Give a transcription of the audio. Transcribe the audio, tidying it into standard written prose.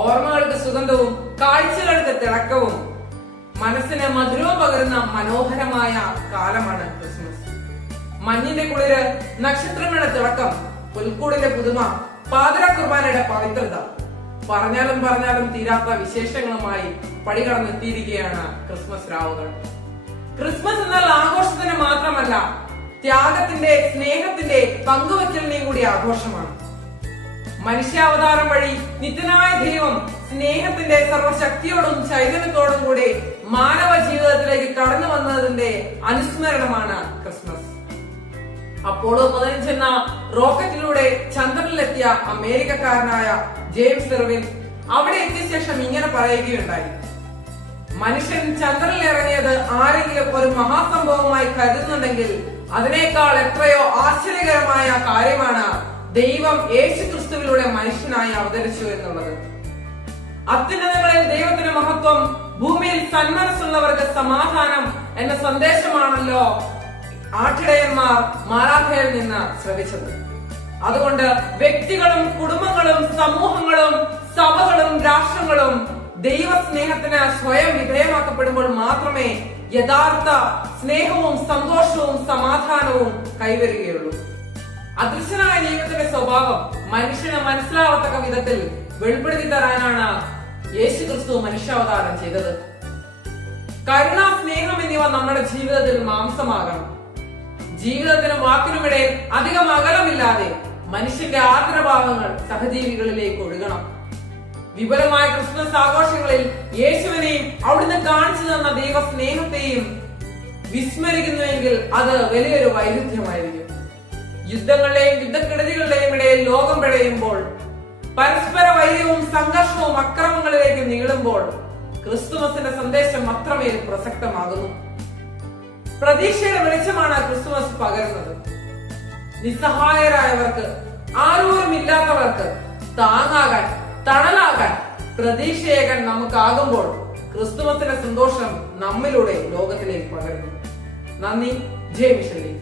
ഓർമ്മകൾക്ക് സുഗന്ധവും കാഴ്ചകൾക്ക് തിളക്കവും മനസ്സിന് മധുരവും പകരുന്ന മനോഹരമായ കാലമാണ് ക്രിസ്മസ്. മഞ്ഞിന്റെ കുളിര്, നക്ഷത്രങ്ങളുടെ തിളക്കം, പുൽക്കൂടിന്റെ പുതുമ, പാതിര കുർബാനയുടെ പവിത്രത, പറഞ്ഞാലും പറഞ്ഞാലും തീരാത്ത വിശേഷങ്ങളുമായി പടികടന്നെത്തിയിരിക്കുകയാണ് ക്രിസ്മസ് രാവുകൾ. ക്രിസ്മസ് എന്നാൽ ആഘോഷത്തിന് മാത്രമല്ല, ത്യാഗത്തിന്റെ, സ്നേഹത്തിന്റെ, പങ്കുവയ്ക്കലിന്റെയും കൂടി ആഘോഷമാണ്. മനുഷ്യാവതാരം വഴി നിത്യനായ ദൈവം സ്നേഹത്തിന്റെ സർവശക്തിയോടും ചൈതന്യത്തോടും കൂടി മാനവ ജീവിതത്തിലേക്ക് കടന്നു വന്നതിന്റെ അനുസ്മരണമാണ് ക്രിസ്മസ്. അപ്പോളോ 15 എന്ന റോക്കറ്റിലൂടെ ചന്ദ്രനിലെത്തിയ അമേരിക്കക്കാരനായ ജെയിംസ് ഇർവിൻ അവിടെ എത്തിയ ശേഷം ഇങ്ങനെ പറയുകയുണ്ടായി: മനുഷ്യൻ ചന്ദ്രനിൽ ഇറങ്ങിയത് ആരെങ്കിലും ഒരു മഹാസംഭവമായി കരുതുന്നുണ്ടെങ്കിൽ അതിനേക്കാൾ എത്രയോ ആശ്ചര്യകരമായ കാര്യമാണ് ദൈവം യേശു ക്രിസ്തുവിലൂടെ മനുഷ്യനായി അവതരിച്ചു എന്നുള്ളത്. അത്യുന്നതങ്ങളിൽ ദൈവത്തിന്റെ മഹത്വം, ഭൂമിയിൽ സന്മനസ്സുള്ളവർക്ക് സമാധാനം എന്ന സന്ദേശമാണല്ലോ ആട്ടിടയന്മാർ മാലാഖയിൽ നിന്ന് ശ്രവിച്ചത്. അതുകൊണ്ട് വ്യക്തികളും കുടുംബങ്ങളും സമൂഹങ്ങളും സഭകളും രാഷ്ട്രങ്ങളും ദൈവസ്നേഹത്തിന് സ്വയം വിധേയമാക്കപ്പെടുമ്പോൾ മാത്രമേ യഥാർത്ഥ സ്നേഹവും സന്തോഷവും സമാധാനവും കൈവരികയുള്ളൂ. അദൃശ്യനായ ദൈവത്തിന്റെ സ്വഭാവം മനുഷ്യന് മനസ്സിലാവത്തക്ക വിധത്തിൽ വെളിപ്പെടുത്തി തരാനാണ് യേശു ക്രിസ്തു മനുഷ്യാവതാരം ചെയ്തത്. കരുണ, സ്നേഹം എന്നിവ നമ്മുടെ ജീവിതത്തിൽ മാംസമാകണം. ജീവിതത്തിനും വാക്കിനുമിടയിൽ അധികം അകലമില്ലാതെ മനുഷ്യന്റെ ആർദ്രഭാവങ്ങൾ സഹജീവികളിലേക്ക് ഒഴുകണം. വിപുലമായ ക്രിസ്മസ് ആഘോഷങ്ങളിൽ യേശുവിനെയും അവിടുന്ന് കാണിച്ചു തന്ന ദൈവ സ്നേഹത്തെയും വിസ്മരിക്കുന്നുവെങ്കിൽ അത് വലിയൊരു വൈരുദ്ധ്യമായിരിക്കും. യുദ്ധങ്ങളുടെയും യുദ്ധക്കെടുതികളുടെയും ഇടയിൽ ലോകം പിഴയുമ്പോൾ, പരസ്പര വൈര്യവും സംഘർഷവും അക്രമങ്ങളിലേക്ക് നീളുമ്പോൾ ക്രിസ്തുമസിന്റെ സന്ദേശം അത്രമേൽ പ്രസക്തമാകുന്നു. പ്രതീക്ഷയുടെ വെളിച്ചമാണ് ക്രിസ്തുമസ് പകരുന്നത്. നിസ്സഹായരായവർക്ക്, ആരോരുമില്ലാത്തവർക്ക് താങ്ങാകാൻ, തണലാകാൻ, പ്രതീക്ഷയേകാൻ നമുക്കാകുമ്പോൾ ക്രിസ്തുമസിന്റെ സന്തോഷം നമ്മിലൂടെ ലോകത്തിലേക്ക് പകരുന്നു. നന്ദി. ജയ് മിഷണറി.